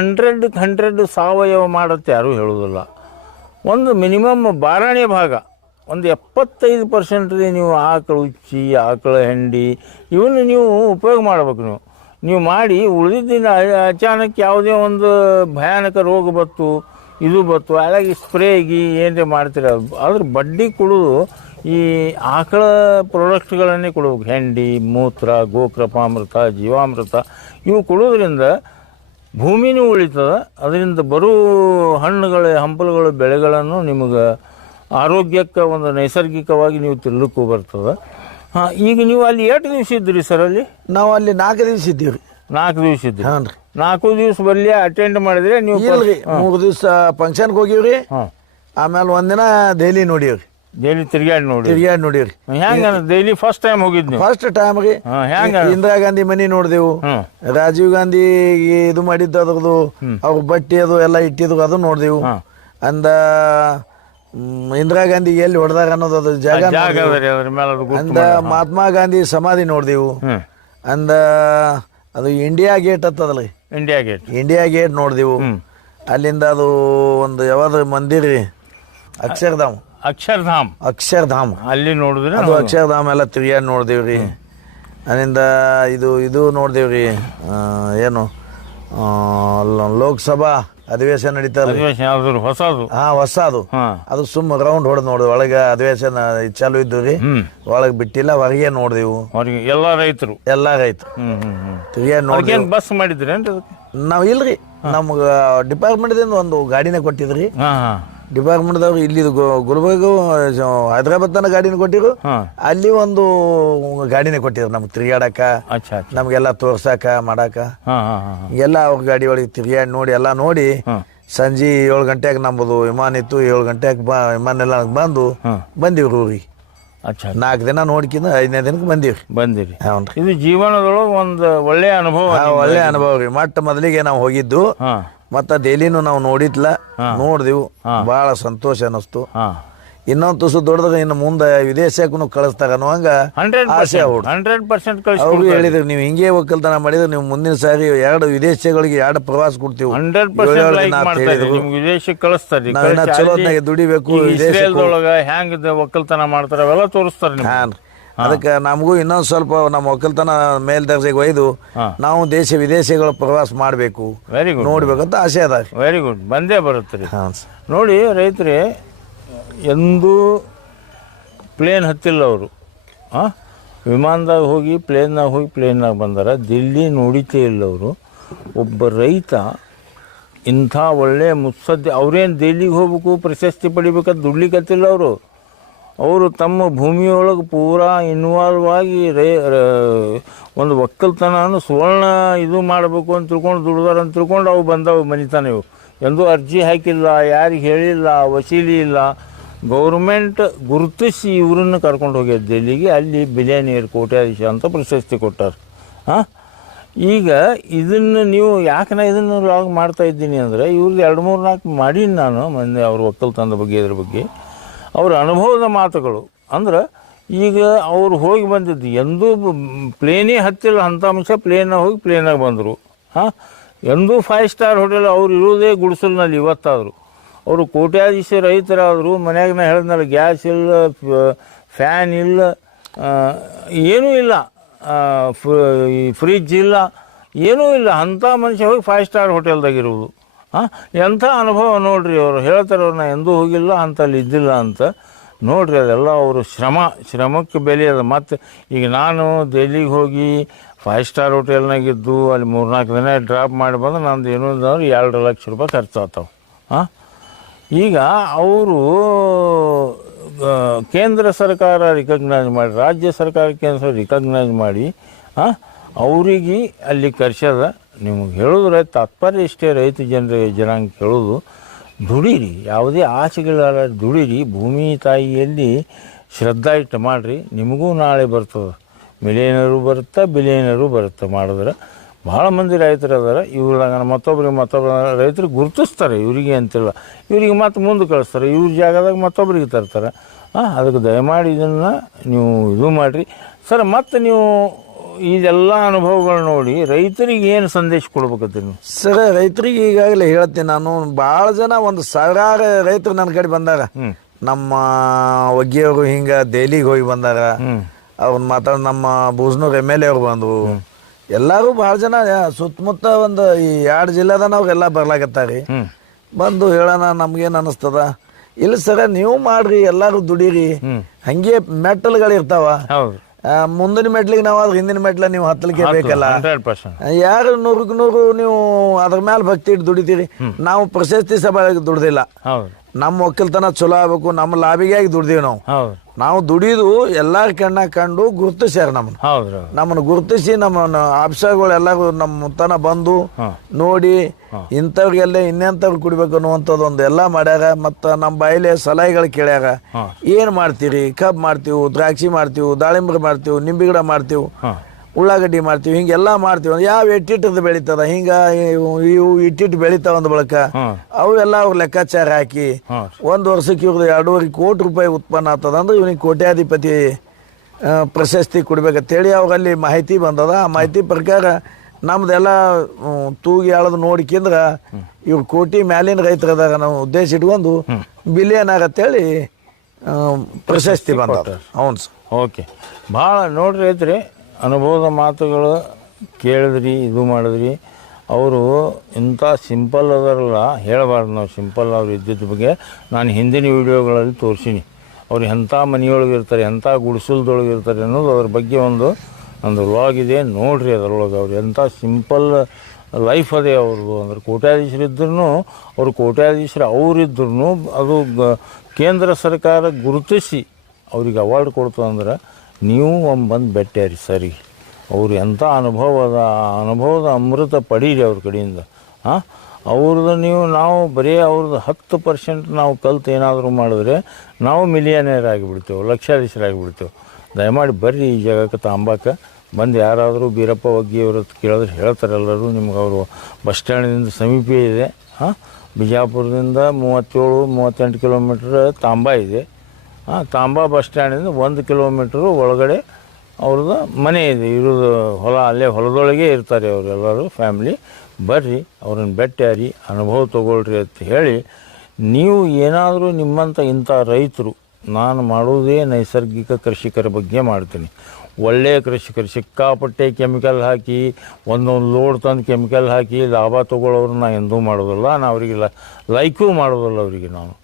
Hundred hundred ಸಾವಯವ ಮಾಡುತ್ತೆ ಯಾರೂ ಹೇಳೋದಿಲ್ಲ ಒಂದು ಮಿನಿಮಮ್ ಬಾರಾಣೆ ಭಾಗ, ಒಂದು ಎಪ್ಪತ್ತೈದು ಪರ್ಸೆಂಟ್ ನೀವು ಆಕಳು ಉಚ್ಚಿ, ಆಕಳ ಹೆಂಡಿ, ಇವನ್ನ ನೀವು ಉಪಯೋಗ ಮಾಡ್ಬೇಕು ನೀವು. ನೀವು ಮಾಡಿ ಉಳಿದಿದ್ದಿನ ಅಚಾನಕ್ ಯಾವುದೇ ಒಂದು ಭಯಾನಕ ರೋಗ ಬತ್ತು, ಇದು ಬತ್ತು, ಹಾಗಾಗಿ ಸ್ಪ್ರೇಗಿ ಏನೇ ಮಾಡ್ತೀರ ಅದ್ರ ಬಡ್ಡಿ ಕೊಡೋದು ಈ ಆಕಳ ಪ್ರಾಡಕ್ಟ್ಗಳನ್ನೇ ಕೊಡಬೇಕು. ಹೆಂಡಿ, ಮೂತ್ರ ಗೋಕೃಪಾಮೃತ ಜೀವಾಮೃತ, ಇವು ಕೊಡೋದ್ರಿಂದ ಭೂಮಿನೂ ಉಳಿತದ. ಅದರಿಂದ ಬರೋ ಹಣ್ಣುಗಳ ಹಂಪಲುಗಳ ಬೆಳೆಗಳನ್ನು ನಿಮಗೆ ಆರೋಗ್ಯಕ್ಕೆ ಒಂದು ನೈಸರ್ಗಿಕವಾಗಿ ನೀವು ತಿನ್ನಲಿಕ್ಕೂ ಬರ್ತದೆ. ಹಾಂ ಈಗ ನೀವು ಅಲ್ಲಿ ಎಷ್ಟು ದಿವಸ ಇದ್ರಿ ಸರ್ ಅಲ್ಲಿ? ನಾವು ಅಲ್ಲಿ ನಾಲ್ಕು ದಿವಸ ಇದ್ದೀವಿ ರೀ. ನಾಲ್ಕು ದಿವಸ ಇದ್ದೀವಿ ಹಾಂ ರೀ. ನಾಲ್ಕು ದಿವಸ ಬರಲಿ ಅಟೆಂಡ್ ಮಾಡಿದ್ರೆ ನೀವು ಇಲ್ರಿ ಮೂರು ದಿವಸ ಫಂಕ್ಷನ್ಗೆ ಹೋಗಿವ್ರಿ. ಹಾಂ. ಆಮೇಲೆ ಒಂದಿನ ದೆಹಲಿ ನೋಡೀವ್ರಿ. ಡೈಲಿ ತಿರ್ಗಾಡಿ ನೋಡಿ. ತಿರ್ಗ್ಯಾಡಿ ನೋಡಿರಿ ಹೆಂಗ ಡೈಲಿ ಫಸ್ಟ್ ಟೈಮ್ ಹೋಗಿದ್ವಿ ಫಸ್ಟ್ ಟೈಮ್ ರೀ ಹಾಂ ಹೆಂಗ ಇಂದಿರಾ ಗಾಂಧಿ ಮನಿ ನೋಡಿದೆವು. ರಾಜೀವ್ ಗಾಂಧಿ ಇದು ಮಾಡಿದ್ದು ಅದ್ರದ್ದು ಅವ್ರ ಬಟ್ಟಿ ಅದು ಎಲ್ಲ ಇಟ್ಟಿದ್ರು ಅದು ನೋಡಿದೆವು. ಅಂದ ಇಂದಿರಾ ಗಾಂಧಿ ಎಲ್ಲಿ ಹೊಡೆದಾಗ ಅನ್ನೋದು ಅದು ಜಾಗ ಅದ ಮಹಾತ್ಮ ಗಾಂಧಿ ಸಮಾಧಿ ನೋಡಿದೆವು. ಅಂದ ಅದು ಇಂಡಿಯಾ ಗೇಟ್ ಹತ್ತದಲ್ಲ ರೀ ಇಂಡಿಯಾ ಗೇಟ್. ಇಂಡಿಯಾ ಗೇಟ್ ನೋಡಿದೆವು. ಅಲ್ಲಿಂದ ಅದು ಒಂದು ಯಾವ್ದು ಮಂದಿರ ರೀ ಅಕ್ಷರಧಾಮ್. ಅಕ್ಷರಧಾಮ್. ಅಕ್ಷರಧಾಮ್. ಅಲ್ಲಿ ನೋಡಿದ್ರೆ ಅದು ಅಕ್ಷರಧಾಮ್ ಎಲ್ಲ ತಿರ್ಗಾಡಿ ನೋಡಿದೆವ್ರಿ ಅಲ್ಲಿಂದ ಇದು ಇದು ನೋಡಿದೆವ್ರಿ ಏನು ಆ, ಲ- ಲೋಕಸಭಾ ಅಧಿವೇಶನ ನಡೀತಲ್ಲ ಅಧಿವೇಶನ ಯಾವ್ದು ಹೊಸದು. ಹಾ ಹೊಸ ಅದು ಅದು ಸುಮ್ಮ ರೌಂಡ್ ಹೊಡೆದು ನೋಡ್ದೆ ಒಳಗೆ ಅಧಿವೇಶನ ಚಾಲು ಇದ್ದು ರೀ. ಹ್ಮ್. ಒಳಗೆ ಬಿಟ್ಟಿಲ್ಲ ಹೊರಗೆ ನೋಡಿದೆವು. ಅವ್ರಿಗೆ ಎಲ್ಲ ರೈತರು. ಎಲ್ಲ ರೈತ ಹ್ಮ್ ಹ್ಮ್ ಹ್ಮ್. ತಿರ್ಗಾಡಿ ನೋಡಿ ಅವ್ರಿಗೇನು ಬಸ್ ಮಾಡಿದ್ರೇನ್ರಿ ಅದಕ್ಕೆ? ನಾವು ಇಲ್ರಿ. ನಮ್ಗೆ ಡಿಪಾರ್ಟ್ಮೆಂಟ್ದಿಂದ ಒಂದು ಗಾಡಿನೇ ಕೊಟ್ಟಿದ್ರಿ. ಹಾಂ ಹಾಂ. ಡಿಪಾರ್ಟ್ಮೆಂಟ್ದವ್ರು ಇಲ್ಲಿ ಗುಲ್ಬರ್ಗ ಹೈದ್ರಾಬಾದ್ ತನಕ ಗಾಡಿನ ಕೊಟ್ಟಿರು. ಅಲ್ಲಿ ಒಂದು ಗಾಡಿನೇ ಕೊಟ್ಟಿದ್ರು ನಮ್ಗೆ ತಿರ್ಗಾಡಕ ನಮಗೆಲ್ಲ ತೋರ್ಸಾಕ ಮಾಡಾಕ. ಎಲ್ಲ ಅವ್ರ ಗಾಡಿ ಒಳಗೆ ತಿರ್ಗಾಡಿ ನೋಡಿ ಎಲ್ಲ ನೋಡಿ ಸಂಜೆ ಏಳು ಗಂಟೆಗೆ ನಮ್ಮದು ವಿಮಾನ ಇತ್ತು ಏಳು ಗಂಟೆಗೆ ಬಾ ವಿಮಾನ ಎಲ್ಲ ಬಂದು ಬಂದಿವ್ರಿ ಊರಿಗೆ. ಅಚ್ಚಾ ನಾಲ್ಕು ದಿನ ನೋಡ್ಕಿಂದ ಐದನೇ ದಿನಕ್ಕೆ ಬಂದಿವಿ ಬಂದಿರಿ. ಇದು ಜೀವನದೊಳಗೆ ಒಂದು ಒಳ್ಳೆಯ ಅನುಭವ ಒಳ್ಳೆಯ ಒಳ್ಳೆ ಅನುಭವ ರೀ. ಮೊಟ್ಟ ಮೊದಲಿಗೆ ನಾವು ಹೋಗಿದ್ದು ಮತ್ತು ದೆಹಲಿನೂ ನಾವು ನೋಡಿದ್ಲ ನೋಡಿದೆವು. ಬಹಳ ಸಂತೋಷ ಅನಿಸ್ತು ಇನ್ನೊಂದ್ ತುಸು ದೊಡ್ಡದಾಗ ಇನ್ನು ಮುಂದೆ ವಿದೇಶಕ್ಕೂ ಕಳಿಸ್ತಾರ ಅನ್ನುವಂಗ ಹಂಗ ಆಸೆ ಅವ್ರು ಹೇಳಿದ್ರು ನೀವು ಹಿಂಗೆ ಒಕ್ಕಲ್ತನ ಮಾಡಿದ್ರೆ ನೀವು ಮುಂದಿನ ಸಾರಿ ಎರಡು ವಿದೇಶಗಳಿಗೆ ಎರಡು ಪ್ರವಾಸ ಕೊಡ್ತೀವಿ. ಚಲೋತ್ನಾಗೆ ದುಡಿಬೇಕು ಒಕ್ಕಲ್ತನ ಮಾಡ್ತಾರೆ ಅವೆಲ್ಲ ತೋರಿಸ್ತಾರೆ ಅದಕ್ಕೆ ನಮಗೂ ಇನ್ನೊಂದು ಸ್ವಲ್ಪ ನಮ್ಮ ಒಕ್ಕಲ್ತನ ಮೇಲ್ದರ್ಜೆಗೆ ಒಯ್ದು. ನಾವು ದೇಶ ವಿದೇಶಗಳ ಪ್ರವಾಸ ಮಾಡಬೇಕು. ವೆರಿ ಗುಡ್ ನೋಡ್ಬೇಕಂತ ಆಸೆ ಅದ ವೆರಿ ಗುಡ್ ಬಂದೇ ಬರುತ್ತೆ ರೀ. ಹಾಂ ನೋಡಿ ರೈತರೇ ಎಂದೂ ಪ್ಲೇನ್ ಹತ್ತಿಲ್ಲ ಅವರು. ಹಾಂ ವಿಮಾನದಾಗ ಹೋಗಿ ಪ್ಲೇನ್ನಾಗ ಹೋಗಿ ಪ್ಲೇನ್ನಾಗ ಬಂದಾರ. ದಿಲ್ಲಿ ನೋಡಿತೇ ಇಲ್ಲ ಅವರು. ಒಬ್ಬ ರೈತ ಇಂಥ ಒಳ್ಳೆ ಮುತ್ಸದ್ದೆ ಅವ್ರೇನು ದಿಲ್ಲಿಗೆ ಹೋಗ್ಬೇಕು ಪ್ರಶಸ್ತಿ ಪಡಿಬೇಕಂತ ದುಡ್ಲಿಕ್ಕತ್ತಿಲ್ಲ ಅವರು. ಅವರು ತಮ್ಮ ಭೂಮಿಯೊಳಗೆ ಪೂರಾ ಇನ್ವಾಲ್ವ್ ಆಗಿ ರೇ ಒಂದು ಒಕ್ಕಲ್ತನ ಸುವರ್ಣ ಇದು ಮಾಡಬೇಕು ಅಂತ ತಿಳ್ಕೊಂಡು, ದುಡ್ದಾರ ಅಂತ ತಿಳ್ಕೊಂಡು ಅವು ಬಂದವು ಮನಿತಾನೆ ಇವು. ಎಂದೂ ಅರ್ಜಿ ಹಾಕಿಲ್ಲ, ಯಾರಿಗೆ ಹೇಳಿಲ್ಲ ವಸೀಲಿ ಇಲ್ಲ. ಗೌರ್ಮೆಂಟ್ ಗುರುತಿಸಿ ಇವ್ರನ್ನ ಕರ್ಕೊಂಡು ಹೋಗ್ಯದ ದೆಲ್ಲಿಗೆ ಅಲ್ಲಿ ಬಿಲಿಯನಿಯರ್ ಕೋಟ್ಯಾಧೀಶ ಅಂತ ಪ್ರಶಸ್ತಿ ಕೊಟ್ಟಾರೆ. ಹಾಂ ಈಗ ಇದನ್ನು ನೀವು ಯಾಕೆ ನಾ ಇದನ್ನು ಲಾಗ್ ಮಾಡ್ತಾ ಇದ್ದೀನಿ ಅಂದರೆ ಇವ್ರದ್ದು ಎರಡು ಮೂರು ನಾಲ್ಕು ಮಾಡೀನಿ ನಾನು, ಮೊನ್ನೆ ಅವ್ರ ಒಕ್ಕಲ್ತನದ ಬಗ್ಗೆ, ಇದ್ರ ಬಗ್ಗೆ. ಅವ್ರ ಅನುಭವದ ಮಾತುಗಳು. ಅಂದ್ರೆ ಈಗ ಅವ್ರು ಹೋಗಿ ಬಂದಿದ್ದು, ಎಂದೂ ಪ್ಲೇನೇ ಹತ್ತಿಲ್ಲ ಅಂಥ ಅಂಶ ಪ್ಲೇನಾಗ ಹೋಗಿ ಪ್ಲೇನಾಗ ಬಂದರು. ಹಾಂ? ಎಂದೂ ಫೈವ್ ಸ್ಟಾರ್ ಹೋಟೆಲ್ ಅವ್ರು ಇರೋದೇ ಗುಡಿಸಲ್ನಲ್ಲಿ ಇವತ್ತಾದರು. ಅವರು ಕೋಟ್ಯಾಧೀಶ ರೈತರಾದರು, ಮನೆಯಾಗ ನಾ ಹೇಳಿದ್ನಲ್ಲ ಗ್ಯಾಸ್ ಇಲ್ಲ ಫ್ಯಾನ್ ಇಲ್ಲ ಏನೂ ಇಲ್ಲ. ಫ್ರಿಜ್ ಇಲ್ಲ, ಏನೂ ಇಲ್ಲ. ಅಂಥ ಮನುಷ್ಯ ಹೋಗಿ ಫೈವ್ ಸ್ಟಾರ್ ಹೋಟೆಲ್ದಾಗ ಇರುವುದು. ಹಾಂ ಎಂಥ ಅನುಭವ ನೋಡ್ರಿ ಅವರು ಹೇಳ್ತಾರೆ ಅವ್ರನ್ನ, ಎಂದೂ ಹೋಗಿಲ್ಲ ಅಂತಲ್ಲಿ ಇದ್ದಿಲ್ಲ ಅಂತ. ನೋಡ್ರಿ ಅದೆಲ್ಲ ಅವರು ಶ್ರಮ, ಶ್ರಮಕ್ಕೆ ಬೆಲೆ ಅದ. ಮತ್ತು ಈಗ ನಾನು ದೆಹಲಿಗೆ ಹೋಗಿ ಫೈವ್ ಸ್ಟಾರ್ ಹೋಟೆಲ್ನಾಗಿದ್ದು ಅಲ್ಲಿ ಮೂರ್ನಾಲ್ಕು ದಿನ ಡ್ರಾಪ್ ಮಾಡಿ ಬಂದು ನಂದು ಏನೋ ಎರಡು ಲಕ್ಷ ರೂಪಾಯಿ ಖರ್ಚಾಗ್ತಾವೆ. ಹಾಂ ಈಗ ಅವರು ಕೇಂದ್ರ ಸರ್ಕಾರ ರಿಕಗ್ನೈಸ್ ಮಾಡಿ, ರಾಜ್ಯ ಸರ್ಕಾರ ಕೇಂದ್ರ ರಿಕಗ್ನೈಸ್ ಮಾಡಿ ಹಾಂ ಅವರಿಗೆ ಅಲ್ಲಿ ಕರ್ಸ್ಯದ ನಿಮಗೆ ಹೇಳಿದ್ರೆ ತಾತ್ಪರ್ಯ ಇಷ್ಟೇ ರೈತ ಜನರಿಗೆ ಜನಾಂಗ ಕೇಳೋದು. ದುಡೀರಿ, ಯಾವುದೇ ಆಸೆಗಳ ದುಡೀರಿ. ಭೂಮಿ ತಾಯಿಯಲ್ಲಿ ಶ್ರದ್ಧಾ ಇಟ್ಟು ಮಾಡಿರಿ, ನಿಮಗೂ ನಾಳೆ ಬರ್ತದೆ. ಮಿಲಿಯನರು ಬರುತ್ತೆ, ಬಿಲಿಯನರು ಬರುತ್ತೆ ಮಾಡಿದ್ರೆ ಭಾಳ ಮಂದಿ ರೈತರು ಅದಾರ. ಇವ್ರಾಗ ಮತ್ತೊಬ್ರಿಗೆ ಮತ್ತೊಬ್ಬರ ರೈತರು ಗುರುತಿಸ್ತಾರೆ ಇವರಿಗೆ ಅಂತಿಲ್ಲ. ಇವರಿಗೆ ಮತ್ತೆ ಮುಂದೆ ಕಳಿಸ್ತಾರೆ. ಇವ್ರ ಜಾಗದಾಗ ಮತ್ತೊಬ್ರಿಗೆ ತರ್ತಾರೆ. ಅದಕ್ಕೆ ದಯಮಾಡಿ ಇದನ್ನು ನೀವು ಇದು ಮಾಡಿರಿ. ಸರ್, ಮತ್ತೆ ನೀವು ಇದೆಲ್ಲ ಅನುಭವಗಳು ನೋಡಿ ರೈತರಿಗೆ ಏನು ಸಂದೇಶ ಕೊಡ್ಬೇಕಂತ ನೀವು? ಸರ್ ರೈತರಿಗೆ ಈಗಾಗಲೇ ಹೇಳ್ತೀನಿ ನಾನು. ಭಾಳ ಜನ ಒಂದು ಸಾವಿರಾರು ರೈತರು ನನ್ನ ಕಡೆ ಬಂದಾರ. ನಮ್ಮ ಒಗ್ಗಿಯವರು ಹಿಂಗೆ ದೆಹಲಿಗೆ ಹೋಗಿ ಬಂದಾರ. ಅವ್ರನ್ನ ಮಾತಾಡಿ ನಮ್ಮ ಬೂಸ್ನೂರ್ ಎಂ ಎಲ್ ಎ ಅವ್ರು ಬಂದರು. ಎಲ್ಲರೂ ಭಾಳ ಜನ ಸುತ್ತಮುತ್ತ ಒಂದು ಈ ಎರಡು ಜಿಲ್ಲೆದನವ್ರೆಲ್ಲ ಬರ್ಲಾಕತ್ತಾರಿ ಹ್ಮ್. ಬಂದು ಹೇಳೋಣ ನಮ್ಗೇನು ಅನಿಸ್ತದ? ಇಲ್ಲ ಸರ ನೀವು ಮಾಡ್ರಿ ಎಲ್ಲರೂ ದುಡೀರಿ. ಹಂಗೆ ಮೆಟ್ಟಲ್ಗಳು ಇರ್ತಾವ ಮುಂದಿನ ಮೆಟ್ಲಿಗೆ ನಾವು ಅದ್ರ ಹಿಂದಿನ ಮೆಟ್ಲ ನೀವು ಹತ್ತಲಿಕ್ಕೆ ಬೇಕಲ್ಲ? ಯಾರು ನೂರಕ್ಕೆ ನೂರು ನೀವು ಅದ್ರ ಮೇಲೆ ಭಕ್ತಿ ಇಟ್ಟು ದುಡಿತೀರಿ? ನಾವು ಪ್ರಶಸ್ತಿ ಸಭೆಗೆ ದುಡ್ದಿಲ್ಲ. ನಮ್ಮ ಒಕ್ಕಲ್ತನ ಚಲೋ ಆಗ್ಬೇಕು ನಮ್ಮ ಲಾಭಿಗಾಗಿ ದುಡ್ದೀವಿ ನಾವು. ಹೌದು. ನಾವು ದುಡಿದು ಎಲ್ಲಾ ಕಣ್ಣ ಕಂಡು ಗುರುತಿಸ್ಯಾರ ನಮ್ಮನ್ನ. ಹೌದು ನಮ್ಮನ್ನು ಗುರುತಿಸಿ ನಮ್ಮ ಆಫೀಸರ್ಗಳು ಎಲ್ಲ ನಮ್ಮ ತನ ಬಂದು ನೋಡಿ ಇಂಥವ್ರಿಗೆಲ್ಲ ಇನ್ನೆಂಥವ್ರು ಕುಡಿಬೇಕು ಅನ್ನುವಂಥದ್ದು ಒಂದು ಎಲ್ಲ ಮಾಡ್ಯಾಗ ಮತ್ತು ನಮ್ಮ ಬಾಯಿಲೆ ಸಲಹೆಗಳು ಕೇಳ್ಯಾಗ ಏನು ಮಾಡ್ತೀರಿ? ಕಬ್ಬು ಮಾಡ್ತೀವಿ ದ್ರಾಕ್ಷಿ ಮಾಡ್ತೀವಿ ದಾಳಿಂಬೆ ಮಾಡ್ತೀವಿ ನಿಂಬೆ ಗಿಡ ಮಾಡ್ತೀವಿ. ಉಳ್ಳಾಗಡ್ಡಿ ಮಾಡ್ತೀವಿ ಹಿಂಗೆಲ್ಲ ಮಾಡ್ತೀವಿ ಯಾವ ಎಟ್ಟಿಟ್ಟದ ಬೆಳೀತದ ಹಿಂಗ ಇವು ಇಟ್ಟಿಟ್ಟು ಬೆಳೀತಾವ ಅಂದ ಬಳಕ ಅವೆಲ್ಲ ಅವ್ರ ಲೆಕ್ಕಾಚಾರ ಹಾಕಿ ಒಂದು ವರ್ಷಕ್ಕೆ ಇವ್ರದ್ದು ಎರಡೂವರೆ ಕೋಟಿ ರೂಪಾಯಿ ಉತ್ಪನ್ನ ಆಗ್ತದ ಅಂದ್ರೆ ಇವನಿಗೆ ಕೋಟ್ಯಾಧಿಪತಿ ಪ್ರಶಸ್ತಿ ಕೊಡ್ಬೇಕಂತೇಳಿ ಅವ್ರಲ್ಲಿ ಮಾಹಿತಿ ಬಂದದ. ಆ ಮಾಹಿತಿ ಪ್ರಕಾರ ನಮ್ದೆಲ್ಲ ತೂಗಿ ಆಳದು ನೋಡಿಕೆಂದ್ರ ಇವ್ರು ಕೋಟಿ ಮ್ಯಾಲಿನ ರೈತರದಾಗ ನಾವು ಉದ್ದೇಶ ಇಟ್ಕೊಂಡು ಬಿಲಿಯನ್ ಆಗತ್ತೇಳಿ ಪ್ರಶಸ್ತಿ ಬಂದ ಹೌದು ಸರ್. ಓಕೆ. ಭಾಳ ನೋಡ್ರಿ ಐತ್ರಿ ಅನುಭವದ ಮಾತುಗಳು ಕೇಳಿದ್ರಿ, ಇದು ಮಾಡಿದ್ರಿ. ಅವರು ಇಂಥ ಸಿಂಪಲ್ ಅದರಲ್ಲ, ಹೇಳಬಾರ್ದು ನಾವು ಸಿಂಪಲ್ ಅವ್ರು ಇದ್ದಿದ್ದ ಬಗ್ಗೆ. ನಾನು ಹಿಂದಿನ ವಿಡಿಯೋಗಳಲ್ಲಿ ತೋರಿಸೀನಿ. ಅವ್ರು ಎಂಥ ಮನೆಯೊಳಗೆ ಇರ್ತಾರೆ, ಎಂಥ ಗುಡಿಸಲ್ದೊಳಗೆ ಇರ್ತಾರೆ ಅನ್ನೋದು ಅದ್ರ ಬಗ್ಗೆ ಒಂದು ಒಂದು ವ್ಲಾಗ್ ಇದೆ. ನೋಡಿರಿ ಅದರೊಳಗೆ ಅವ್ರು ಎಂಥ ಸಿಂಪಲ್ ಲೈಫ್ ಅದೇ ಅವ್ರದ್ದು. ಅಂದ್ರೆ ಕೋಟ್ಯಾಧೀಶರಿದ್ರೂ ಅವರು ಕೋಟ್ಯಾಧೀಶರು ಅವರಿದ್ರೂ ಅದು ಕೇಂದ್ರ ಸರ್ಕಾರ ಗುರುತಿಸಿ ಅವ್ರಿಗೆ ಅವಾರ್ಡ್ ಕೊಡ್ತು ಅಂದ್ರೆ ನೀವು ಒಂಬಂದು ಬಂದು ಸರಿ. ಅವ್ರು ಎಂಥ ಅನುಭವದ ಅನುಭವದ ಅಮೃತ ಪಡೀರಿ ಅವ್ರ ಕಡೆಯಿಂದ ಹಾಂ ಅವ್ರದ್ದು ನೀವು, ನಾವು ಬರೀ ಅವ್ರದ್ದು ಹತ್ತು ಪರ್ಸೆಂಟ್ ನಾವು ಕಲ್ತು ಏನಾದರೂ ಮಾಡಿದ್ರೆ ನಾವು ಮಿಲಿಯನೇರ್ ಆಗಿಬಿಡ್ತೇವೆ ಲಕ್ಷಾಧೀಶರಾಗಿಬಿಡ್ತೇವೆ ದಯಮಾಡಿ ಬರ್ರಿ ಈ ಜಾಗಕ್ಕೆ ತಾಂಬಾಕ. ಬಂದು ಯಾರಾದರೂ ಬೀರಪ್ಪ ಒಗ್ಗಿಯವ್ರ ಕೇಳಿದ್ರೆ ಹೇಳ್ತಾರೆ ಎಲ್ಲರೂ, ನಿಮ್ಗೆ ಅವರು ಬಸ್ ಸ್ಟ್ಯಾಂಡಿಂದ ಸಮೀಪ ಇದೆ ಹಾಂ ಬಿಜಾಪುರದಿಂದ ಮೂವತ್ತೇಳು, ಮೂವತ್ತೆಂಟು ಕಿಲೋಮೀಟ್ರ್ ತಾಂಬಾ ಇದೆ. ತಾಂಬಾ ಬಸ್ ಸ್ಟ್ಯಾಂಡಿಂದ ಒಂದು ಕಿಲೋಮೀಟ್ರು ಒಳಗಡೆ ಅವ್ರದ್ದು ಮನೆ ಇದೆ. ಇರೋದು ಹೊಲ, ಅಲ್ಲೇ ಹೊಲದೊಳಗೆ ಇರ್ತಾರೆ ಅವರೆಲ್ಲರೂ ಫ್ಯಾಮ್ಲಿ. ಬರ್ರಿ, ಅವ್ರನ್ನ ಬೆಟ್ಟಾರಿ ಅನುಭವ ತಗೊಳ್ರಿ ಅಂತ ಹೇಳಿ, ನೀವು ಏನಾದರೂ ನಿಮ್ಮಂಥ ಇಂಥ ರೈತರು, ನಾನು ಮಾಡೋದೇ ನೈಸರ್ಗಿಕ ಕೃಷಿಕರ ಬಗ್ಗೆ ಮಾಡ್ತೀನಿ. ಒಳ್ಳೆಯ ಕೃಷಿಕರು, ಸಿಕ್ಕಾಪಟ್ಟೆ ಕೆಮಿಕಲ್ ಹಾಕಿ, ಒಂದೊಂದು ಲೋಡ್ ತಂದು ಕೆಮಿಕಲ್ ಹಾಕಿ ಲಾಭ ತೊಗೊಳ್ಳೋರನ್ನ ಎಂದೂ ಮಾಡೋದಿಲ್ಲ ನಾನು ಅವರಿಗೆ ಲೈಕೂ ಮಾಡೋದಿಲ್ಲ ಅವರಿಗೆ ನಾನು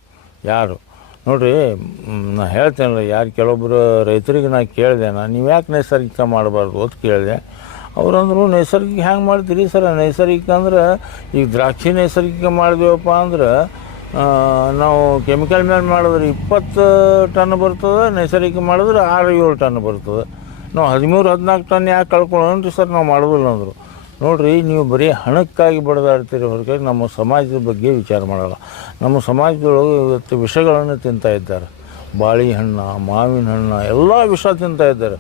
ಯಾರು? ನೋಡ್ರಿ ನಾ ಹೇಳ್ತೇನಲ್ಲ, ಯಾರು ಕೆಲವೊಬ್ಬರು ರೈತರಿಗೆ ನಾ ಕೇಳಿದೆ ನಾನು ನೀವು ಯಾಕೆ ನೈಸರ್ಗಿಕ ಮಾಡಬಾರ್ದು ಅಂತ ಕೇಳಿದೆ. ಅವರಂದ್ರು, ನೈಸರ್ಗಿಕ ಹ್ಯಾಂಗೆ ಮಾಡ್ತೀರಿ ಸರ್? ನೈಸರ್ಗಿಕ ಅಂದ್ರೆ, ಈಗ ದ್ರಾಕ್ಷಿ ನೈಸರ್ಗಿಕ ಮಾಡಿದೆವಪ್ಪ ಅಂದ್ರೆ ನಾವು ಕೆಮಿಕಲ್ ಮೇಲೆ ಮಾಡಿದ್ರೆ ಇಪ್ಪತ್ತು ಟನ್ ಬರ್ತದೆ, ನೈಸರ್ಗಿಕ ಮಾಡಿದ್ರೆ ಆರು ಏಳು ಟನ್ ಬರ್ತದೆ. ನಾವು ಹದಿಮೂರು ಹದಿನಾಲ್ಕು ಟನ್ ಯಾಕೆ ಕಳ್ಕೊಳ್ಳೋಣ ಸರ್? ನಾವು ಮಾಡೋದಿಲ್ಲ ಅಂದರು. ನೋಡ್ರಿ, ನೀವು ಬರೀ ಹಣಕ್ಕಾಗಿ ಬಡದಾಡ್ತೀರಿ ಹೊರಗೆ ನಮ್ಮ ಸಮಾಜದ ಬಗ್ಗೆ ವಿಚಾರ ಮಾಡಲ್ಲ. ನಮ್ಮ ಸಮಾಜದೊಳಗೆ ಇವತ್ತು ವಿಷಗಳನ್ನು ತಿಂತಾ ಇದ್ದಾರೆ. ಬಾಳೆಹಣ್ಣು ಮಾವಿನ ಹಣ್ಣು, ಎಲ್ಲ ವಿಷ ತಿಂತಾ ಇದ್ದಾರೆ.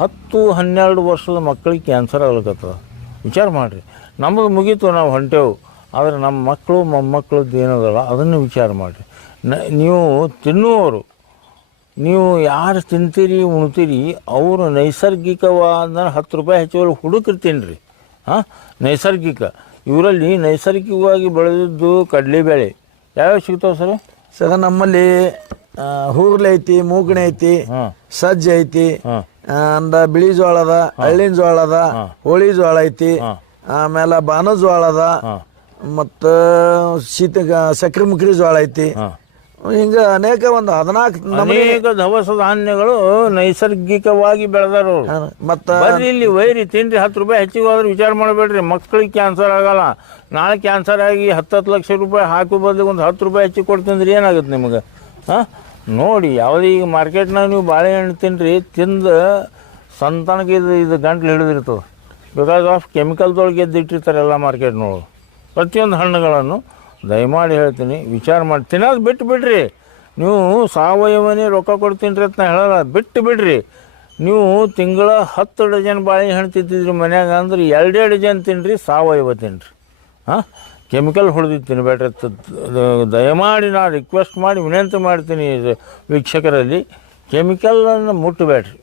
ಹತ್ತು, ಹನ್ನೆರಡು ವರ್ಷದ ಮಕ್ಕಳಿಗೆ ಕ್ಯಾನ್ಸರ್ ಆಗ್ಲಿಕ್ಕತ್ತದ ವಿಚಾರ ಮಾಡಿರಿ. ನಮ್ಮದು ಮುಗೀತು ನಾವು ಹೊಂಟೆವು. ಆದರೆ ನಮ್ಮ ಮಕ್ಕಳು ಮೊಮ್ಮಕ್ಕಳದ್ದು ಏನದಲ್ಲ, ಅದನ್ನು ವಿಚಾರ ಮಾಡಿರಿ. ನ, ನೀವು ತಿನ್ನುವರು ನೀವು ಯಾರು ತಿಂತೀರಿ, ಉಣ್ತೀರಿ, ಅವರು ನೈಸರ್ಗಿಕವಾದ ಹತ್ತು ರೂಪಾಯಿ ಹೆಚ್ಚುವಲ್ಲಿ ಹುಡುಕಿರ್ತೀನಿ ರೀ ಹಾಂ? ನೈಸರ್ಗಿಕ. ಇವರಲ್ಲಿ ನೈಸರ್ಗಿಕವಾಗಿ ಬೆಳೆದಿದ್ದು ಕಡಲೆಬೇಳೆ. ಯಾವ್ಯಾವ ಸಿಗ್ತಾವೆ ಸರ್? ಸರ್ ನಮ್ಮಲ್ಲಿ ಹೂರ್ಲೆ ಐತಿ ಮೂಗಣೆ ಐತಿ ಸಜ್ಜೆ ಐತಿ ಅಂದ ಬಿಳಿ ಜೋಳದ ಅದ ಹಳ್ಳಿನ ಜೋಳ ಅದ ಹೋಳಿ ಜೋಳ ಐತಿ ಆಮೇಲೆ ಬಾನ ಜೋಳದ ಅದ ಮತ್ತು ಶೀತ ಸಕ್ರೆ ಮುಕ್ರಿ ಜೋಳ ಐತಿ ಹಿಂಗ ಅನೇಕ ಒಂದು ಹದಿನಾಲ್ಕು ಅನೇಕ ದವಸ ಧಾನ್ಯಗಳು ನೈಸರ್ಗಿಕವಾಗಿ ಬೆಳೆದಾರು. ಮತ್ತ ಇಲ್ಲಿ ವೈರಿ ತಿನ್ರಿ ಹತ್ತು ರೂಪಾಯಿ ಹೆಚ್ಚಿಗೆ ಹೋದ್ರೆ ವಿಚಾರ ಮಾಡಬೇಡ್ರಿ. ಮಕ್ಕಳಿಗೆ ಕ್ಯಾನ್ಸರ್ ಆಗಲ್ಲ. ನಾಳೆ ಕ್ಯಾನ್ಸರ್ ಆಗಿ ಹತ್ತತ್ತು ಲಕ್ಷ ರೂಪಾಯಿ ಹಾಕು ಬದಲಿಗೆ ಒಂದು ಹತ್ತು ರೂಪಾಯಿ ಹೆಚ್ಚಿಗೆ ಕೊಡ್ತೀನಿ ಏನಾಗುತ್ತೆ ನಿಮಗೆ? ಹಾಂ? ನೋಡಿ ಯಾವುದೇ ಈಗ ಮಾರ್ಕೆಟ್ನಾಗ ನೀವು ಬಾಳೆಹಣ್ಣು ತಿನ್ನಿರಿ ತಿಂದು ಸಂತಾನಕ್ಕೆ ಇದು ಇದು ಗಂಟ್ಲು ಹಿಡಿದಿರ್ತದೆ. ಬಿಕಾಸ್ ಆಫ್ ಕೆಮಿಕಲ್ದೊಳಗೆ ಎದ್ದಿಟ್ಟಿರ್ತಾರೆ ಎಲ್ಲ ಮಾರ್ಕೆಟ್ನೊಳಗೆ ಪ್ರತಿಯೊಂದು ಹಣ್ಣುಗಳನ್ನು ದಯಮಾಡಿ ಹೇಳ್ತೀನಿ, ವಿಚಾರ ಮಾಡಿ. ತಿನ್ನೋದು ಬಿಟ್ಟು ಬಿಡ್ರಿ. ನೀವು ಸಾವಯವನೇ ರೊಕ್ಕ ಕೊಡ್ತೀನಿ ಅಂತ ನಾ ಹೇಳಲ್ಲ, ಬಿಟ್ಟು ಬಿಡ್ರಿ. ನೀವು ತಿಂಗಳ ಹತ್ತು ಡಜನ್ ಬಾಳೆಹಣ್ಣು ತಿಂತಿದ್ರಿ ಮನ್ಯಾಗ ಅಂದ್ರೆ ಎರಡೇ ಡಜನ್ ತಿನ್ನಿರಿ ಸಾವಯವ ತಿನ್ರಿ. ಹಾಂ? ಕೆಮಿಕಲ್ ಹೊಡೆದು ತಿನ್ನಬೇಡ್ರಿ ದಯಮಾಡಿ ನಾನು ರಿಕ್ವೆಸ್ಟ್ ಮಾಡಿ, ವಿನಂತಿ ಮಾಡ್ತೀನಿ ವೀಕ್ಷಕರಲ್ಲಿ, ಕೆಮಿಕಲನ್ನು ಮುಟ್ಟಬೇಡ್ರಿ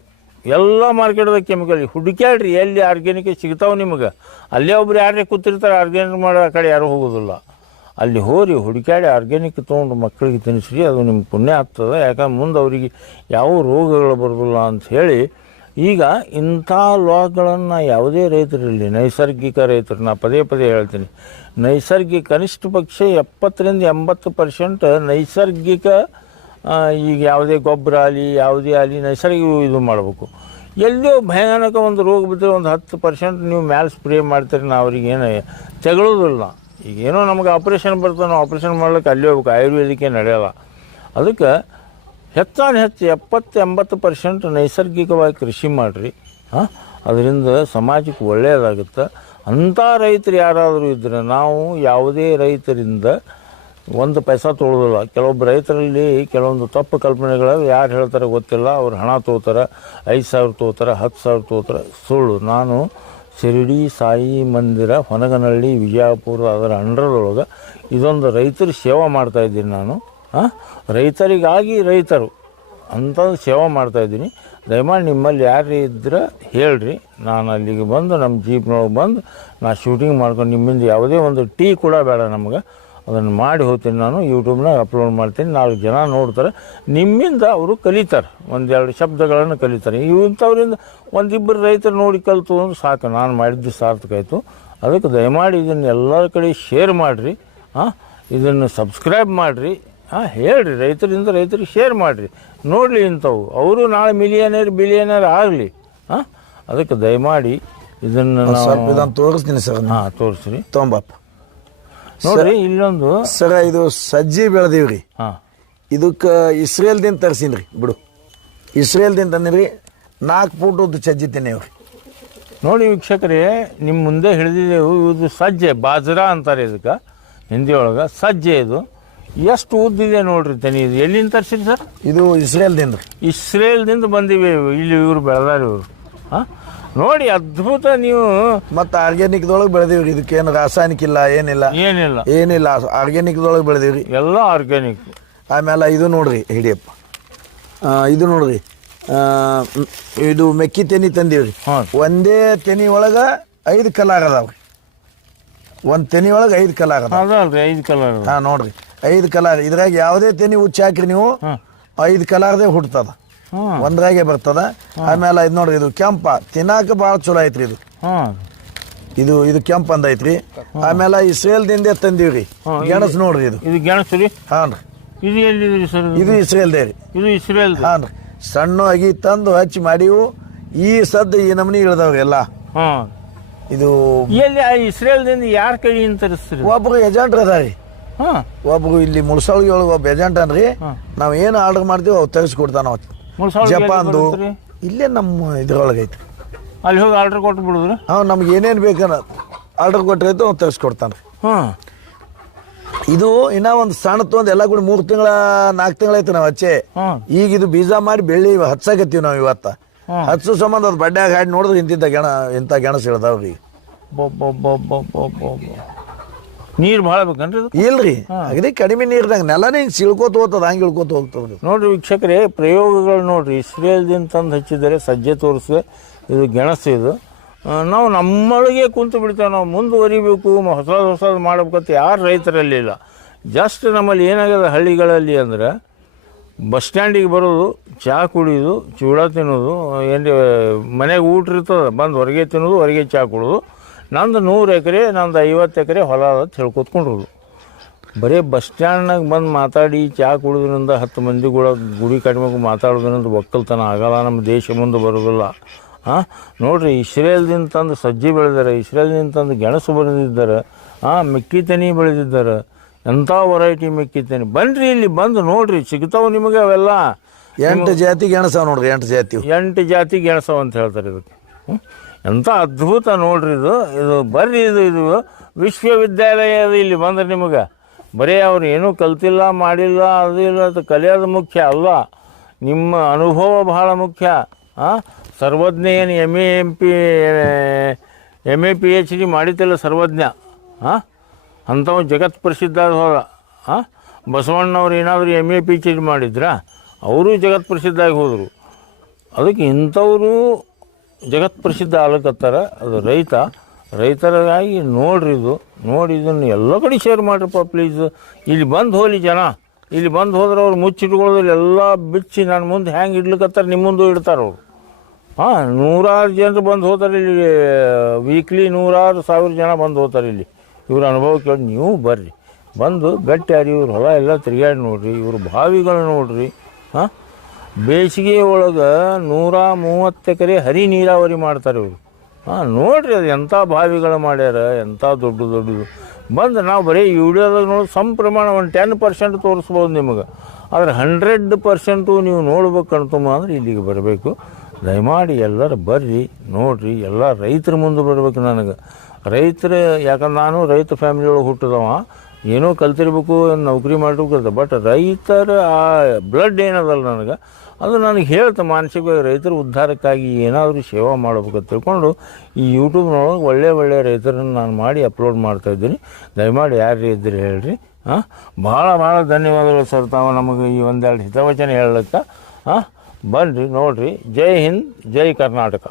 ಎಲ್ಲ ಮಾರ್ಕೆಟ್ದಾಗ ಕೆಮಿಕಲ್ ಹುಡುಕ್ಯಾಡ್ರಿ ಎಲ್ಲಿ ಆರ್ಗ್ಯಾನಿಕ್ ಸಿಗ್ತಾವೆ ನಿಮಗೆ. ಅಲ್ಲೇ ಒಬ್ರು ಯಾರೇ ಕೂತಿರ್ತಾರೆ, ಆರ್ಗ್ಯಾನಿಕ್ ಮಾಡೋ ಆ ಕಡೆ ಯಾರೂ ಹೋಗೋದಿಲ್ಲ. ಅಲ್ಲಿ ಹೋರಿ ಹುಡುಕಾಡಿ ಆರ್ಗ್ಯಾನಿಕ್ ತೊಗೊಂಡು ಮಕ್ಕಳಿಗೆ ತಿನ್ನಿಸ್ರಿ, ಅದು ನಿಮ್ಗೆ ಪುಣ್ಯ ಆಗ್ತದೆ. ಯಾಕಂದ್ರೆ ಮುಂದೆ ಅವರಿಗೆ ಯಾವ ರೋಗಗಳು ಬರೋದಿಲ್ಲ ಅಂತ ಹೇಳಿ, ಈಗ ಇಂಥ ಲಾಗಳನ್ನು ಯಾವುದೇ ರೈತರಿರಲಿ ನೈಸರ್ಗಿಕ ರೈತರು ನಾನು ಪದೇ ಪದೇ ಹೇಳ್ತೀನಿ, ನೈಸರ್ಗಿಕ ಕನಿಷ್ಠ ಪಕ್ಷ ಎಪ್ಪತ್ತರಿಂದ ಎಂಬತ್ತು ಪರ್ಸೆಂಟ್ ನೈಸರ್ಗಿಕ ಈಗ ಯಾವುದೇ ಗೊಬ್ಬರ ಆಗಲಿ, ಯಾವುದೇ ಆಗಲಿ ನೈಸರ್ಗಿಕ ಇದು ಮಾಡಬೇಕು. ಎಲ್ಲೋ ಭಯಾನಕ ಒಂದು ರೋಗ ಬಿದ್ದರೆ ಒಂದು ಹತ್ತು ಪರ್ಸೆಂಟ್ ನೀವು ಮ್ಯಾಲೆ ಸ್ಪ್ರೇ ಮಾಡ್ತೀರಿ, ನಾ ಅವ್ರಿಗೆ ಏನು ತೆಗಳೋದಿಲ್ಲ. ಈಗ ಏನೋ ನಮಗೆ ಆಪ್ರೇಷನ್ ಬರ್ತಾನೆ ಆಪ್ರೇಷನ್ ಮಾಡ್ಲಿಕ್ಕೆ ಅಲ್ಲಿ ಹೋಗ್ಬೇಕು ಆಯುರ್ವೇದಿಕ್ಕೆ ನಡೆಯಲ್ಲ. ಅದಕ್ಕೆ ಹೆಚ್ಚಾನ ಹೆಚ್ಚು ಎಪ್ಪತ್ತು ಎಂಬತ್ತು ಪರ್ಸೆಂಟ್ ನೈಸರ್ಗಿಕವಾಗಿ ಕೃಷಿ ಮಾಡಿರಿ, ಹಾಂ? ಅದರಿಂದ ಸಮಾಜಕ್ಕೆ ಒಳ್ಳೆಯದಾಗುತ್ತೆ ಅಂಥ ರೈತರು ಯಾರಾದರೂ ಇದ್ದರೆ ನಾವು ಯಾವುದೇ ರೈತರಿಂದ ಒಂದು ಪೈಸಾ ತೊಳೋದಿಲ್ಲ. ಕೆಲವೊಬ್ಬ ರೈತರಲ್ಲಿ ಕೆಲವೊಂದು ತಪ್ಪು ಕಲ್ಪನೆಗಳು ಯಾರು ಹೇಳ್ತಾರೆ ಗೊತ್ತಿಲ್ಲ. ಅವ್ರು ಹಣ ತೊಗೋತಾರೆ ಐದು ಸಾವಿರ ತೊಗೋತಾರೆ ಹತ್ತು ಸಾವಿರ ತೊಗೋತಾರೆ ಸುಳ್ಳು. ನಾನು ಶಿರಡಿ ಸಾಯಿ ಮಂದಿರ ಹೊನಗನಹಳ್ಳಿ, ವಿಜಯಪುರ ಅದರ ಅಂಡ್ರದೊಳಗೆ ಇದೊಂದು ರೈತರ ಸೇವೆ ಮಾಡ್ತಾಯಿದ್ದೀನಿ ನಾನು. ಹಾಂ ರೈತರಿಗಾಗಿ ರೈತರು ಅಂತ ಸೇವೆ ಮಾಡ್ತಾಯಿದ್ದೀನಿ ದಯಮಾಡಿ ನಿಮ್ಮಲ್ಲಿ ಯಾರು ಇದ್ರೆ ಹೇಳ್ರಿ. ನಾನು ಅಲ್ಲಿಗೆ ಬಂದು ನಮ್ಮ ಜೀಪ್ನೊಳಗೆ ಬಂದು ನಾ ಶೂಟಿಂಗ್ ಮಾಡ್ಕೊಂಡು ನಿಮ್ಮಿಂದ ಯಾವುದೇ ಒಂದು ಟೀ ಕೂಡ ಬೇಡ ನಮಗೆ. ಅದನ್ನು ಮಾಡಿ ಹೋಗ್ತೀನಿ ನಾನು ಯೂಟ್ಯೂಬ್ನಾಗ ಅಪ್ಲೋಡ್ ಮಾಡ್ತೀನಿ ನಾಲ್ಕು ಜನ ನೋಡ್ತಾರೆ. ನಿಮ್ಮಿಂದ ಅವರು ಕಲಿತಾರೆ ಒಂದೆರಡು ಶಬ್ದಗಳನ್ನು ಕಲಿತಾರೆ. ಇಂಥವ್ರಿಂದ ಒಂದಿಬ್ಬರು ರೈತರು ನೋಡಿ ಕಲಿತು ಅಂದ್ರೆ ಸಾಕು ನಾನು ಮಾಡಿದ್ದು ಸಾರ್ಥಕ ಆಯಿತು ಅದಕ್ಕೆ ದಯಮಾಡಿ ಇದನ್ನು ಎಲ್ಲರ ಕಡೆ ಶೇರ್ ಮಾಡಿರಿ ಹಾಂ ಇದನ್ನು ಸಬ್ಸ್ಕ್ರೈಬ್ ಮಾಡಿರಿ ಹಾಂ ಹೇಳ್ರಿ ರೈತರಿಂದ ರೈತರಿಗೆ ಶೇರ್ ಮಾಡಿರಿ. ನೋಡಲಿ ಇಂಥವು ಅವರು ನಾಳೆ ಮಿಲಿಯನೇರ್ ಬಿಲಿಯನೇರ್ ಆಗಲಿ ಹಾಂ ಅದಕ್ಕೆ ದಯಮಾಡಿ ಇದನ್ನು ನಾನು ತೋರಿಸ್ತೀನಿ ಸರ್ ಹಾಂ ತೋರಿಸ್ರಿ. ತೊಂಬಪ್ಪ ನೋಡ್ರಿ ಇಲ್ಲೊಂದು. ಸರ ಇದು ಸಜ್ಜಿ ಬೆಳೆದೀವ್ರಿ. ಹಾಂ. ಇದಕ್ಕೆ ಇಸ್ರೇಲ್ದಿಂದ ತರ್ಸೀನಿ ರೀ ಬಿಡು. ಇಸ್ರೇಲ್ದಿಂದ ತಂದಿರಿ ನಾಲ್ಕು ಫೂಟ್ ಉದ್ದು ಸಜ್ಜಿ ತಿನ್ನೇವ್ರಿ. ನೋಡಿ ವೀಕ್ಷಕರೇ ನಿಮ್ಮ ಮುಂದೆ ಹಿಡಿದಿದ್ದೆವು ಇದು ಸಜ್ಜೆ ಬಾಜ್ರಾ ಅಂತಾರೆ ಇದಕ್ಕೆ. ಹಿಂದಿ ಒಳಗೆ ಸಜ್ಜೆ ಇದು. ಎಷ್ಟು ಉದ್ದಿದೆ ನೋಡ್ರಿ ತನಿ ಇದು ಎಲ್ಲಿಂದ ತರಿಸಿರಿ ಸರ್? ಇದು ಇಸ್ರೇಲ್ದಿಂದ. ಇಸ್ರೇಲ್ದಿಂದ ಬಂದಿವೆ. ಇಲ್ಲಿ ಇವರು ಬೆಳೆದಾರ ಇವರು. ಹಾಂ? ನೋಡಿ ಅದ್ಭುತ ನೀವು. ಮತ್ತು ಆರ್ಗ್ಯಾನಿಕ್ದೊಳಗೆ ಬೆಳೆದಿವ್ರಿ ಇದಕ್ಕೇನು ರಾಸಾಯನಿಕ ಇಲ್ಲ ಏನಿಲ್ಲ. ಏನಿಲ್ಲ. ಏನಿಲ್ಲ ಆರ್ಗ್ಯಾನಿಕ್ದೊಳಗೆ ಬೆಳೆದಿವ್ರಿ. ಎಲ್ಲ ಆರ್ಗ್ಯಾನಿಕ್. ಆಮೇಲೆ ಇದು ನೋಡ್ರಿ ಹಿಡಿಯಪ್ಪ. ಆ, ಇದು ನೋಡ್ರಿ ಆ, ಮ್, ಇದು ಮೆಕ್ಕಿ ತೆನಿ ತಂದೀವ್ರಿ. ಹಾಂ. ಒಂದೇ ತೆನಿ ಒಳಗ ಐದು ಕಲರ್ ಅದಾವ್ರಿ ಒಂದ್ ತೆನಿ ಒಳಗ ಐದು ಕಲರ್ ಅದಾವ ಅದಲ್ರಿ ಐದು ಕಲರ್ ಹಾ ನೋಡ್ರಿ. ಐದು ಕಲರ್ ಇದ್ರಾಗ ಯಾವುದೇ ತೆನಿ ಉಚ್ಚ ಹಾಕ್ರಿ ನೀವು ಹಾಂ. ಐದು ಕಲರ್ದೇ ಹುಡ್ತದ ಒಂದ್ರಾಗೆ ಬರ್ತದ. ಆಮೇಲೆ ಇದು ನೋಡ್ರಿ ಇದು ಕೆಂಪ. ತಿನ್ನಾಕ ಭಾಳ ಚಲೋ ಐತ್ರಿ ಇದು. ಇದು ಇದು ಕೆಂಪ್ ಅಂದ ಐತ್ರಿ ಆಮೇಲೆ ಸೇಲ್ದಿಂದ ತಂದೀವ್ರಿ. ರೀ ಗೆಣಸ್ ನೋಡ್ರಿ ಇದು. ಇದು ಗೆಣಸು ರೀ? ಹಾಂ ರೀ. ಇದು ಎಲ್ಲಿದೆ ಸರ್ ಇದು? ಇಸ್ರೇಲ್ದೇ ರೀ. ಇದು ಇಸ್ರೇಲ್ ಹಾಂ ರೀ. ಸಣ್ಣ ಅಗಿ ತಂದು ಹಚ್ಚಿ ಮಾಡಿವು. ಈ ಸದ್ದ ಈ ನಮನಿ ಇಳ್ದವ್ರಿ ಎಲ್ಲ. ಇದು ಎಲ್ಲಿ ಇಸ್ರೇಲ್ದಿಂದ ಯಾರ ಕೈ ತರಿಸ್ತೀರಿ ಒಬ್ರು ಎಜೆಂಟ್ ಅದಾರಿ ಒಬ್ರು ಇಲ್ಲಿ ಮುಳ್ಸಳ್ಗಿ ಒಳಗೆ ಒಬ್ಬ ಏಜೆಂಟ್ ಅನ್ರಿ. ನಾವು ಏನು ಆರ್ಡರ್ ಮಾಡ್ತೀವಿ ಅವು ತರಿಸ್ಕೊಡ್ತಾನ ಅವ ಜಪಾನ್ದು ಇಲ್ಲೇ ನಮ್ಮ ಇದ್ರೊಳಗೈತೆ. ಅಲ್ಲಿ ಹೋಗಿ ಆರ್ಡರ್ ಕೊಟ್ಟು ಬಿಡುದ್ರಿ? ಹಾಂ ನಮ್ಗೆ ಏನೇನು ಬೇಕನ್ನ ಆರ್ಡರ್ ಕೊಟ್ಟರೆ ಅವ್ನು ತರಿಸ್ಕೊಡ್ತಾನೆ ಹಾಂ. ಇದು ಇನ್ನ ಒಂದು ಸಣ್ಣ ತೊಂದು ಎಲ್ಲ ಕೂಡ ಮೂರು ತಿಂಗಳ ನಾಲ್ಕು ತಿಂಗಳ ಐತೆ ನಾವು ಹಚ್ಚೆ ಹಾಂ. ಈಗ ಇದು ಬೀಜ ಮಾಡಿ ಬೆಳ್ಳಿ ಹಚ್ಚಕತ್ತೀವಿ ನಾವು ಇವತ್ತ. ಹಚ್ಚು ಸಂಬಂಧ ಅದು ಬಡ್ಡ್ಯಾಗ ಹಾಡಿ ನೋಡಿದ್ರೆ ಇಂತಿಂತ ಗೆಣ ಇಂಥ ಗೆಣಸು ಇಳ್ದಾವ್ರಿ ನೀರು ಭಾಳ ಬೇಕನ್ರಿ ಇದು ಇಲ್ರಿ. ಅಗದಿ ಕಡಿಮೆ ನೀರ್ದಾಗ ನೆಲನೇ ಹಿಂಗೆ ಸಿಳ್ಕೋತ ಹೋಗ್ತದ ಹಂಗೆ ಇಳ್ಕೋತ ಹೋಗ್ತದ ನೋಡ್ರಿ ವೀಕ್ಷಕರೇ ಪ್ರಯೋಗಗಳು ನೋಡ್ರಿ ಇಸ್ರೇಲ್ದಿಂದ ತಂದು ಹಚ್ಚಿದರೆ ಸಜ್ಜೆ ತೋರಿಸಿದೆ ಇದು ಗೆಣಸು ಇದು. ನಾವು ನಮ್ಮೊಳಗೆ ಕುಂತು ಬಿಡ್ತೇವೆ ನಾವು ಮುಂದುವರಿಬೇಕು ಹೊರಿಬೇಕು ಹೊಸದು ಹೊಸದು ಮಾಡ್ಬೇಕಂತ ಯಾರು ರೈತರಲ್ಲಿ ಇಲ್ಲ. ಜಸ್ಟ್ ನಮ್ಮಲ್ಲಿ ಏನಾಗದ ಹಳ್ಳಿಗಳಲ್ಲಿ ಅಂದರೆ ಬಸ್ ಸ್ಟ್ಯಾಂಡಿಗೆ ಬರೋದು ಚಹಾ ಕುಡಿಯೋದು ಚೂಡ ತಿನ್ನೋದು ಏನು ಮನೆಗೆ ಊಟ ಇರ್ತದೆ ಬಂದು ಹೊರಗೆ ತಿನ್ನೋದು ಹೊರಗೆ ಚಹಾ ಕುಡೋದು. ನಂದು ನೂರು ಎಕರೆ ನಂದು ಐವತ್ತು ಎಕರೆ ಹೊಲ ಅದ ಅಂತ ಹೇಳ್ಕೊತ್ಕೊಂಡ್ರು ಬರೀ ಬಸ್ ಸ್ಟ್ಯಾಂಡ್ನಾಗ ಬಂದು ಮಾತಾಡಿ ಚಾ ಕುಡಿದ್ರಿಂದ ಹತ್ತು ಮಂದಿಗಳ ಗುಡಿ ಕಡಿಮೆ ಮಾತಾಡೋದ್ರಿಂದ ಒಕ್ಕಲ್ತನ ಆಗಲ್ಲ ನಮ್ಮ ದೇಶ ಮುಂದೆ ಬರೋದಿಲ್ಲ. ಹಾಂ ನೋಡಿರಿ ಇಸ್ರೇಲ್ದಿಂದ ತಂದು ಸಜ್ಜಿ ಬೆಳೆದಾರೆ ಇಸ್ರೇಲ್ದಿಂದ ತಂದು ಗೆಣಸು ಬೆಳೆದಿದ್ದಾರೆ ಹಾಂ ಮೆಕ್ಕಿ ತನಿ ಬೆಳೆದಿದ್ದಾರೆ ಎಂಥ ವೆರೈಟಿ ಮೆಕ್ಕಿ ಬನ್ನಿರಿ ಇಲ್ಲಿ ಬಂದು ನೋಡ್ರಿ ಸಿಗ್ತಾವೆ ನಿಮಗೆ ಅವೆಲ್ಲ. ಎಂಟು ಜಾತಿ ಗೆಣಸವ ನೋಡ್ರಿ ಎಂಟು ಜಾತಿ ಎಂಟು ಜಾತಿ ಗೆಣಸವ ಅಂತ ಹೇಳ್ತಾರೆ ಇದಕ್ಕೆ. ಹ್ಮ್? ಎಂಥ ಅದ್ಭುತ ನೋಡ್ರಿ ಇದು. ಇದು ಬರ್ರಿ ಇದು ಇದು ವಿಶ್ವವಿದ್ಯಾಲಯ ಅದು ಇಲ್ಲಿ ಬಂದ್ರೆ ನಿಮಗೆ. ಬರೀ ಅವ್ರು ಏನೂ ಕಲ್ತಿಲ್ಲ, ಮಾಡಿಲ್ಲ, ಅದು ಇಲ್ಲ ಅದು ಕಲಿಯೋದು ಮುಖ್ಯ ಅಲ್ಲ ನಿಮ್ಮ ಅನುಭವ ಬಹಳ ಮುಖ್ಯ. ಹಾಂ ಸರ್ವಜ್ಞ ಏನು M A M P M A P H D ಮಾಡಿತಿಲ್ಲ Sarvajna. ಹಾಂ ಅಂಥವು ಜಗತ್ ಪ್ರಸಿದ್ಧ ಹೋದ ಹಾಂ ಬಸವಣ್ಣವ್ರು ಏನಾದರೂ M A P H D ಮಾಡಿದ್ರಾ? ಅವರು ಜಗತ್ ಪ್ರಸಿದ್ಧಾಗಿ ಹೋದರು. ಅದಕ್ಕೆ ಇಂಥವರು ಜಗತ್ ಪ್ರಸಿದ್ಧ ಆಗ್ಲಕತ್ತಾರ ಅದು ರೈತ. ರೈತರಾಗಿ ನೋಡ್ರಿ ಇದು, ನೋಡಿ ಇದನ್ನು ಎಲ್ಲ ಕಡೆ ಶೇರ್ ಮಾಡ್ರಪ್ಪ ಪ್ಲೀಸ್ ಇಲ್ಲಿ ಬಂದು ಹೋಲಿ ಜನ. ಇಲ್ಲಿ ಬಂದು ಹೋದ್ರೆ ಅವ್ರು ಮುಚ್ಚಿಟ್ಕೊಳ್ಳೋದ್ರಲ್ಲಿ ಎಲ್ಲ ಬಿಚ್ಚಿ ನನ್ನ ಮುಂದೆ ಹ್ಯಾಂಗೆ ಇಡ್ಲಿಕ್ಕತ್ತಾರ ನಿಮ್ಮ ಮುಂದೆ ಇಡ್ತಾರೆ ಅವರು. ಹಾಂ, ನೂರಾರು ಜನರು ಬಂದು ಹೋಗ್ತಾರೆ ಇಲ್ಲಿ ವೀಕ್ಲಿ ನೂರಾರು ಸಾವಿರ ಜನ ಬಂದು ಹೋಗ್ತಾರೆ ಇಲ್ಲಿ. ಇವ್ರ ಅನುಭವ ಕೇಳಿ ನೀವು ಬರ್ರಿ. ಬಂದು ಗಟ್ಟಿಯಾರಿ ಇವ್ರ ಹೊಲ ಎಲ್ಲ ತಿರುಗಾಡಿ ನೋಡ್ರಿ, ಇವ್ರ ಬಾವಿಗಳು ನೋಡ್ರಿ, ಹಾಂ. ಬೇಸಿಗೆ ಒಳಗೆ ನೂರ ಮೂವತ್ತು ಎಕರೆ ಹರಿ ನೀರಾವರಿ ಮಾಡ್ತಾರೆ ಇವರು. ಹಾಂ ನೋಡಿರಿ ಅದು ಎಂಥ ಬಾವಿಗಳು ಮಾಡ್ಯಾರ ಎಂಥ ದೊಡ್ಡ ದೊಡ್ಡದು. ಬಂದು ನಾವು ಬರೀ ವಿಡಿಯೋದಾಗ ನೋಡಿ ಸಮ್ ಪ್ರಮಾಣ ಒಂದು ಟೆನ್ ಪರ್ಸೆಂಟ್ ತೋರಿಸ್ಬೋದು ನಿಮಗೆ. ಆದರೆ ಹಂಡ್ರೆಡ್ ಪರ್ಸೆಂಟು ನೀವು ನೋಡ್ಬೇಕು ಅಂತಮ್ಮ ಅಂದ್ರೆ ಇಲ್ಲಿಗೆ ಬರಬೇಕು. ದಯಮಾಡಿ ಎಲ್ಲರೂ ಬರ್ರಿ, ನೋಡಿರಿ, ಎಲ್ಲ ರೈತರ ಮುಂದೆ ಬರಬೇಕು ನನಗೆ. ರೈತರ ಯಾಕಂದ್ರೆ ನಾನು ರೈತ ಫ್ಯಾಮಿಲಿ ಒಳಗೆ ಹುಟ್ಟಿದವ, ಏನೋ ಕಲ್ತಿರ್ಬೇಕು, ನೌಕರಿ ಮಾಡಿರ್ಬೇಕು ಬಟ್ ರೈತರ ಆ ಬ್ಲಡ್ ಏನದಲ್ಲ ನನಗೆ. ಅದು ನನಗೆ ಹೇಳ್ತೆ ಮಾನಸಿಕವಾಗಿ ರೈತರ ಉದ್ಧಾರಕ್ಕಾಗಿ ಏನಾದರೂ ಸೇವಾ ಮಾಡಬೇಕು ತಿಳ್ಕೊಂಡು ಈ ಯೂಟ್ಯೂಬ್ನೊಳಗೆ ಒಳ್ಳೆ ಒಳ್ಳೆ ರೈತರನ್ನು ನಾನು ಮಾಡಿ ಅಪ್ಲೋಡ್ ಮಾಡ್ತಾ ಇದ್ದೀನಿ. ದಯಮಾಡಿ ಯಾರು ಇದ್ದರೆ ಹೇಳ್ರಿ. ಹಾಂ ಭಾಳ ಭಾಳ ಧನ್ಯವಾದಗಳು ಸರ್. ತಾವು ನಮಗೆ ಈ ಒಂದೆರಡು ಹಿತವಚನ ಹೇಳಕ್ಕೆ ಹಾಂ ಬನ್ನಿರಿ ನೋಡಿರಿ. ಜೈ ಹಿಂದ್, ಜೈ ಕರ್ನಾಟಕ.